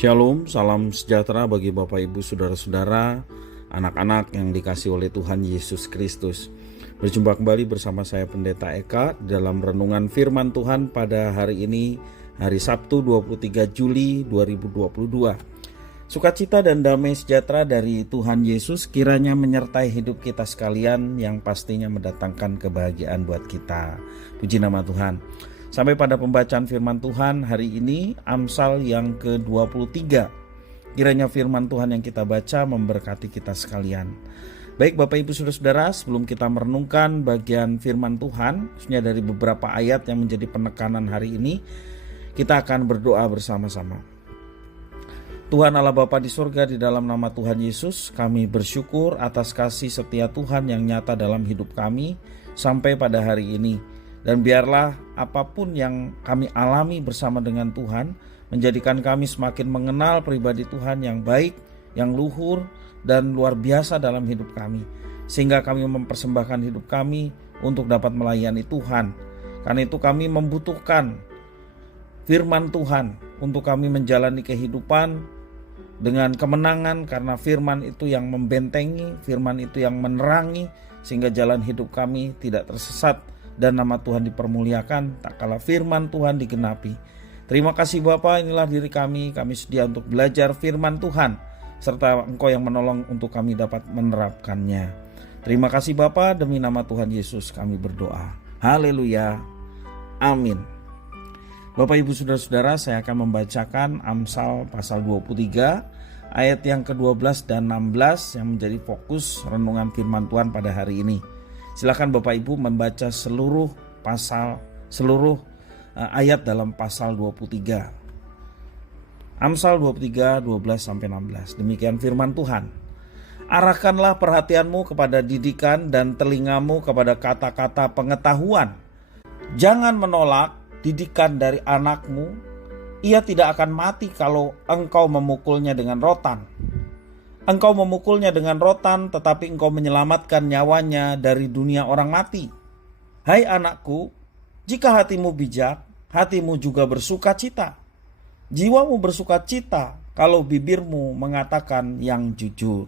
Shalom, salam sejahtera bagi Bapak Ibu Saudara-saudara, anak-anak yang dikasihi oleh Tuhan Yesus Kristus. Berjumpa kembali bersama saya Pendeta Eka dalam renungan firman Tuhan pada hari ini, hari Sabtu 23 Juli 2022. Sukacita dan damai sejahtera dari Tuhan Yesus kiranya menyertai hidup kita sekalian yang pastinya mendatangkan kebahagiaan buat kita. Puji nama Tuhan. Sampai pada pembacaan firman Tuhan hari ini, Amsal yang ke-23. Kiranya firman Tuhan yang kita baca memberkati kita sekalian. Baik Bapak Ibu Saudara-saudara, sebelum kita merenungkan bagian firman Tuhan, khususnya dari beberapa ayat yang menjadi penekanan hari ini, kita akan berdoa bersama-sama. Tuhan Allah Bapa di surga, di dalam nama Tuhan Yesus, kami bersyukur atas kasih setia Tuhan yang nyata dalam hidup kami sampai pada hari ini. Dan biarlah apapun yang kami alami bersama dengan Tuhan menjadikan kami semakin mengenal pribadi Tuhan yang baik, yang luhur dan luar biasa dalam hidup kami. Sehingga kami mempersembahkan hidup kami untuk dapat melayani Tuhan. Karena itu kami membutuhkan firman Tuhan untuk kami menjalani kehidupan dengan kemenangan, karena firman itu yang membentengi, firman itu yang menerangi, sehingga jalan hidup kami tidak tersesat dan nama Tuhan dipermuliakan tak kala firman Tuhan digenapi. Terima kasih Bapa, inilah diri kami sedia untuk belajar firman Tuhan, serta Engkau yang menolong untuk kami dapat menerapkannya. Terima kasih Bapa, demi nama Tuhan Yesus kami berdoa. Haleluya, amin. Bapak Ibu Saudara-saudara, saya akan membacakan Amsal pasal 23 ayat yang ke-12 dan 16 yang menjadi fokus renungan firman Tuhan pada hari ini. Silakan Bapak Ibu membaca seluruh ayat dalam pasal 23. Amsal 23, 12-16. Demikian firman Tuhan. Arahkanlah perhatianmu kepada didikan dan telingamu kepada kata-kata pengetahuan. Jangan menolak didikan dari anakmu. Ia tidak akan mati kalau engkau memukulnya dengan rotan. Engkau memukulnya dengan rotan, tetapi engkau menyelamatkan nyawanya dari dunia orang mati. Hai anakku, jika hatimu bijak, hatimu juga bersuka cita. Jiwamu bersuka cita kalau bibirmu mengatakan yang jujur.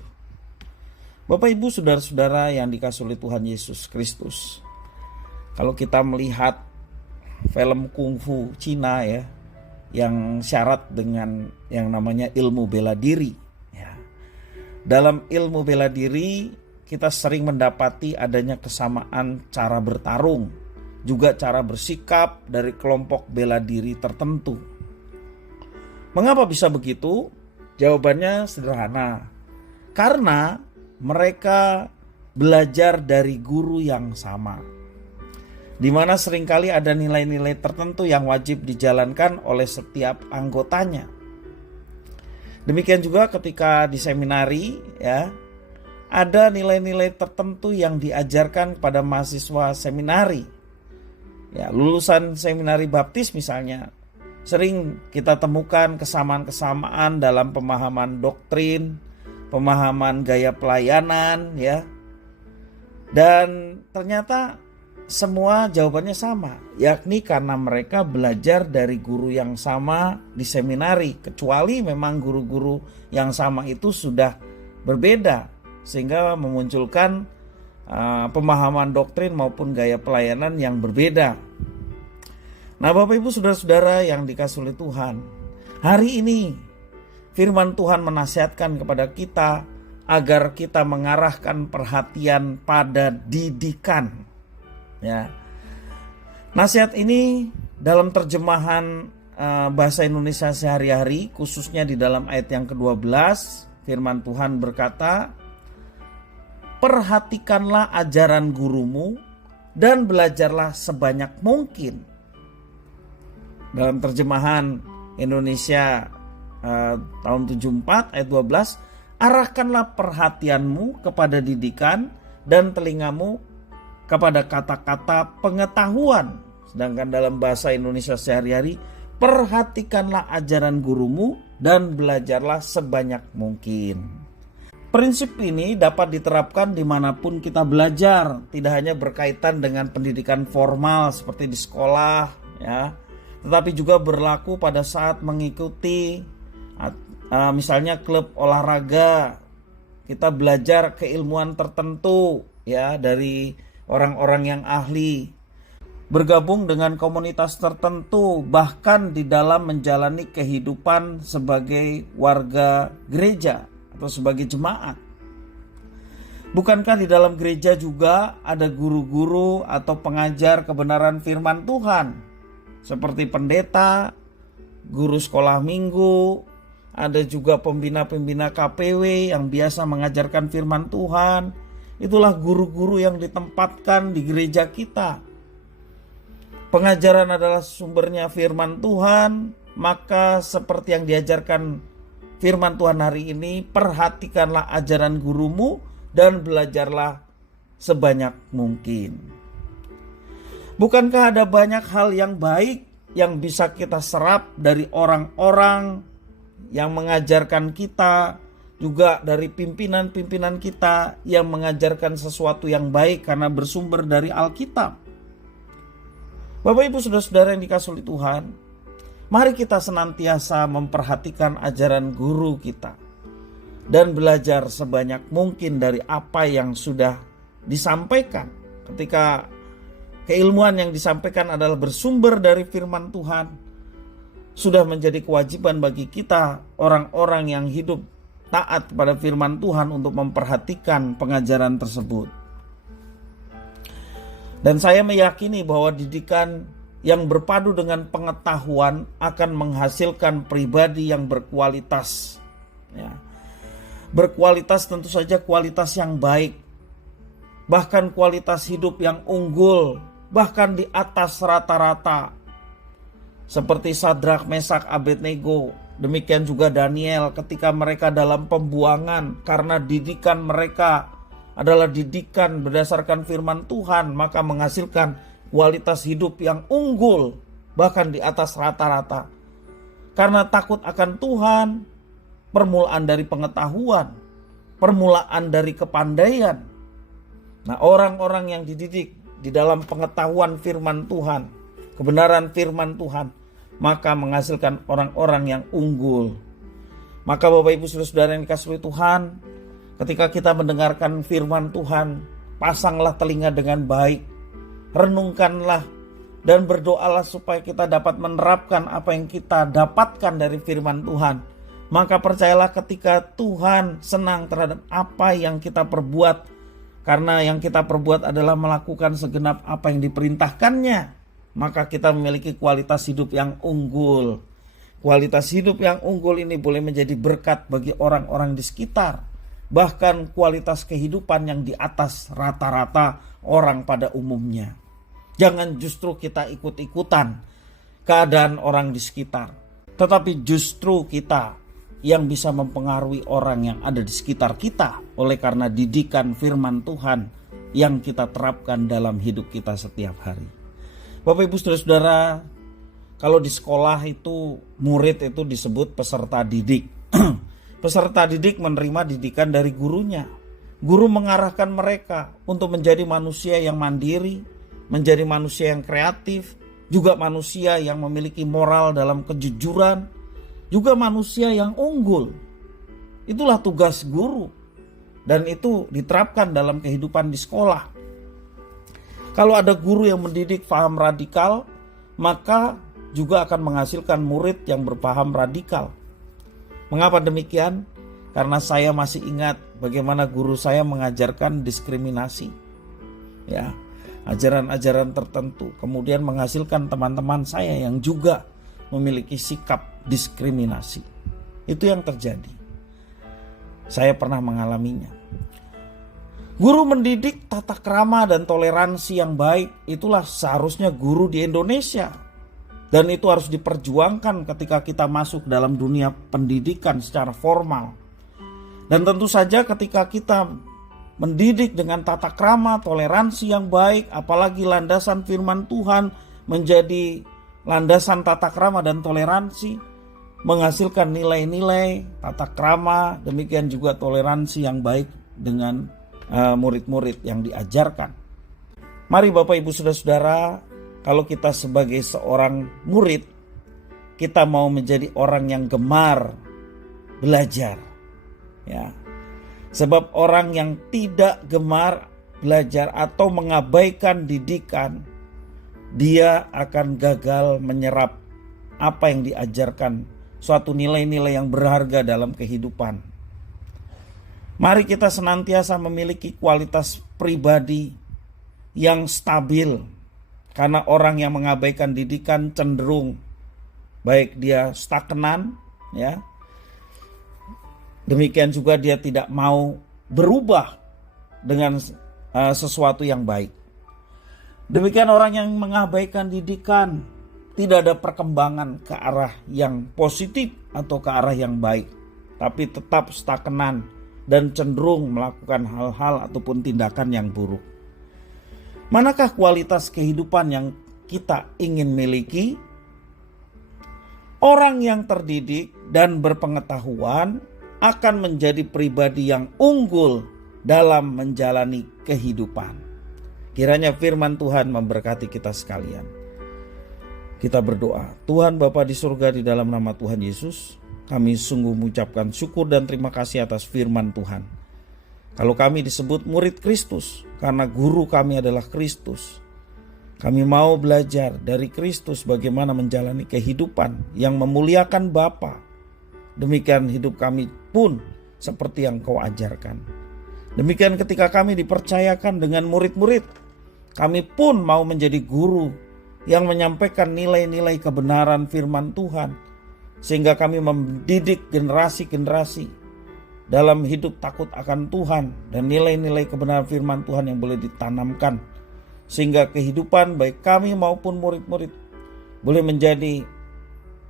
Bapak Ibu Saudara-saudara yang dikasihi oleh Tuhan Yesus Kristus. Kalau kita melihat film kungfu Cina ya, yang syarat dengan yang namanya ilmu bela diri. Dalam ilmu bela diri kita sering mendapati adanya kesamaan cara bertarung, juga cara bersikap dari kelompok bela diri tertentu. Mengapa bisa begitu? Jawabannya sederhana. Karena mereka belajar dari guru yang sama, di mana seringkali ada nilai-nilai tertentu yang wajib dijalankan oleh setiap anggotanya. Demikian juga ketika di seminari ya, ada nilai-nilai tertentu yang diajarkan kepada mahasiswa seminari. Ya, lulusan seminari baptis misalnya, sering kita temukan kesamaan-kesamaan dalam pemahaman doktrin, pemahaman gaya pelayanan ya. Dan ternyata semua jawabannya sama, yakni karena mereka belajar dari guru yang sama di seminari, kecuali memang guru-guru yang sama itu sudah berbeda sehingga memunculkan pemahaman doktrin maupun gaya pelayanan yang berbeda. Nah Bapak Ibu Saudara-saudara yang dikasihi oleh Tuhan, hari ini firman Tuhan menasihatkan kepada kita agar kita mengarahkan perhatian pada didikan. Ya, nasihat ini dalam terjemahan bahasa Indonesia sehari-hari, khususnya di dalam ayat yang ke-12, firman Tuhan berkata, perhatikanlah ajaran gurumu dan belajarlah sebanyak mungkin. Dalam terjemahan Indonesia tahun 74 ayat 12, arahkanlah perhatianmu kepada didikan dan telingamu kepada kata-kata pengetahuan. Sedangkan dalam bahasa Indonesia sehari-hari, perhatikanlah ajaran gurumu dan belajarlah sebanyak mungkin. Prinsip ini dapat diterapkan dimanapun kita belajar, tidak hanya berkaitan dengan pendidikan formal seperti di sekolah, ya, tetapi juga berlaku pada saat mengikuti misalnya klub olahraga, kita belajar keilmuan tertentu ya dari orang-orang yang ahli, bergabung dengan komunitas tertentu, bahkan di dalam menjalani kehidupan sebagai warga gereja atau sebagai jemaat. Bukankah di dalam gereja juga ada guru-guru atau pengajar kebenaran firman Tuhan, seperti pendeta, guru sekolah minggu, ada juga pembina-pembina KPW yang biasa mengajarkan firman Tuhan. Itulah guru-guru yang ditempatkan di gereja kita. Pengajaran adalah sumbernya firman Tuhan, maka seperti yang diajarkan firman Tuhan hari ini, perhatikanlah ajaran gurumu dan belajarlah sebanyak mungkin. Bukankah ada banyak hal yang baik yang bisa kita serap dari orang-orang yang mengajarkan kita, juga dari pimpinan-pimpinan kita yang mengajarkan sesuatu yang baik karena bersumber dari Alkitab? Bapak Ibu Saudara-saudara yang dikasihi oleh Tuhan, mari kita senantiasa memperhatikan ajaran guru kita dan belajar sebanyak mungkin dari apa yang sudah disampaikan. Ketika keilmuan yang disampaikan adalah bersumber dari firman Tuhan, sudah menjadi kewajiban bagi kita orang-orang yang hidup taat kepada firman Tuhan untuk memperhatikan pengajaran tersebut. Dan saya meyakini bahwa didikan yang berpadu dengan pengetahuan akan menghasilkan pribadi yang berkualitas. Ya. Berkualitas, tentu saja kualitas yang baik, bahkan kualitas hidup yang unggul, bahkan di atas rata-rata. Seperti Sadrak, Mesak, Abednego, demikian juga Daniel ketika mereka dalam pembuangan karena didikan mereka adalah didikan berdasarkan firman Tuhan, maka menghasilkan kualitas hidup yang unggul, bahkan di atas rata-rata. Karena takut akan Tuhan, permulaan dari pengetahuan, permulaan dari kepandaian. Nah, orang-orang yang dididik di dalam pengetahuan firman Tuhan, kebenaran firman Tuhan, maka menghasilkan orang-orang yang unggul. Maka Bapak Ibu Saudara yang dikasihi Tuhan, ketika kita mendengarkan firman Tuhan, pasanglah telinga dengan baik, renungkanlah dan berdoalah supaya kita dapat menerapkan apa yang kita dapatkan dari firman Tuhan. Maka percayalah ketika Tuhan senang terhadap apa yang kita perbuat, karena yang kita perbuat adalah melakukan segenap apa yang diperintahkannya, maka kita memiliki kualitas hidup yang unggul. Kualitas hidup yang unggul ini boleh menjadi berkat bagi orang-orang di sekitar, bahkan kualitas kehidupan yang di atas rata-rata orang pada umumnya. Jangan justru kita ikut-ikutan keadaan orang di sekitar, tetapi justru kita yang bisa mempengaruhi orang yang ada di sekitar kita oleh karena didikan firman Tuhan yang kita terapkan dalam hidup kita setiap hari. Bapak Ibu Saudara-saudara, kalau di sekolah itu murid itu disebut peserta didik. Peserta didik menerima didikan dari gurunya. Guru mengarahkan mereka untuk menjadi manusia yang mandiri, menjadi manusia yang kreatif, juga manusia yang memiliki moral dalam kejujuran, juga manusia yang unggul. Itulah tugas guru, dan itu diterapkan dalam kehidupan di sekolah. Kalau ada guru yang mendidik paham radikal, maka juga akan menghasilkan murid yang berpaham radikal. Mengapa demikian? Karena saya masih ingat bagaimana guru saya mengajarkan diskriminasi, ya, ajaran-ajaran tertentu, kemudian menghasilkan teman-teman saya yang juga memiliki sikap diskriminasi. Itu yang terjadi. Saya pernah mengalaminya. Guru mendidik tata krama dan toleransi yang baik, itulah seharusnya guru di Indonesia. Dan itu harus diperjuangkan ketika kita masuk dalam dunia pendidikan secara formal. Dan tentu saja ketika kita mendidik dengan tata krama, toleransi yang baik, apalagi landasan firman Tuhan menjadi landasan tata krama dan toleransi, menghasilkan nilai-nilai tata krama, demikian juga toleransi yang baik dengan murid-murid yang diajarkan. Mari Bapak Ibu Saudara-saudara, kalau kita sebagai seorang murid, kita mau menjadi orang yang gemar belajar. Ya. Sebab orang yang tidak gemar belajar atau mengabaikan didikan, dia akan gagal menyerap apa yang diajarkan, suatu nilai-nilai yang berharga dalam kehidupan. Mari kita senantiasa memiliki kualitas pribadi yang stabil, karena orang yang mengabaikan didikan cenderung baik dia stagnan, ya. Demikian juga dia tidak mau berubah dengan sesuatu yang baik. Demikian orang yang mengabaikan didikan, tidak ada perkembangan ke arah yang positif atau ke arah yang baik, tapi tetap stagnan dan cenderung melakukan hal-hal ataupun tindakan yang buruk. Manakah kualitas kehidupan yang kita ingin miliki? Orang yang terdidik dan berpengetahuan akan menjadi pribadi yang unggul dalam menjalani kehidupan. Kiranya firman Tuhan memberkati kita sekalian. Kita berdoa. Tuhan Bapa di surga, di dalam nama Tuhan Yesus, kami sungguh mengucapkan syukur dan terima kasih atas firman Tuhan. Kalau kami disebut murid Kristus, karena guru kami adalah Kristus, kami mau belajar dari Kristus bagaimana menjalani kehidupan yang memuliakan Bapa. Demikian hidup kami pun seperti yang Kau ajarkan. Demikian ketika kami dipercayakan dengan murid-murid, kami pun mau menjadi guru yang menyampaikan nilai-nilai kebenaran firman Tuhan, sehingga kami mendidik generasi-generasi dalam hidup takut akan Tuhan dan nilai-nilai kebenaran firman Tuhan yang boleh ditanamkan, sehingga kehidupan baik kami maupun murid-murid boleh menjadi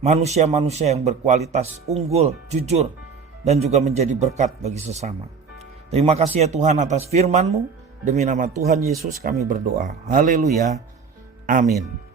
manusia-manusia yang berkualitas unggul, jujur, dan juga menjadi berkat bagi sesama. Terima kasih ya Tuhan atas firman-Mu. Demi nama Tuhan Yesus kami berdoa. Haleluya. Amin.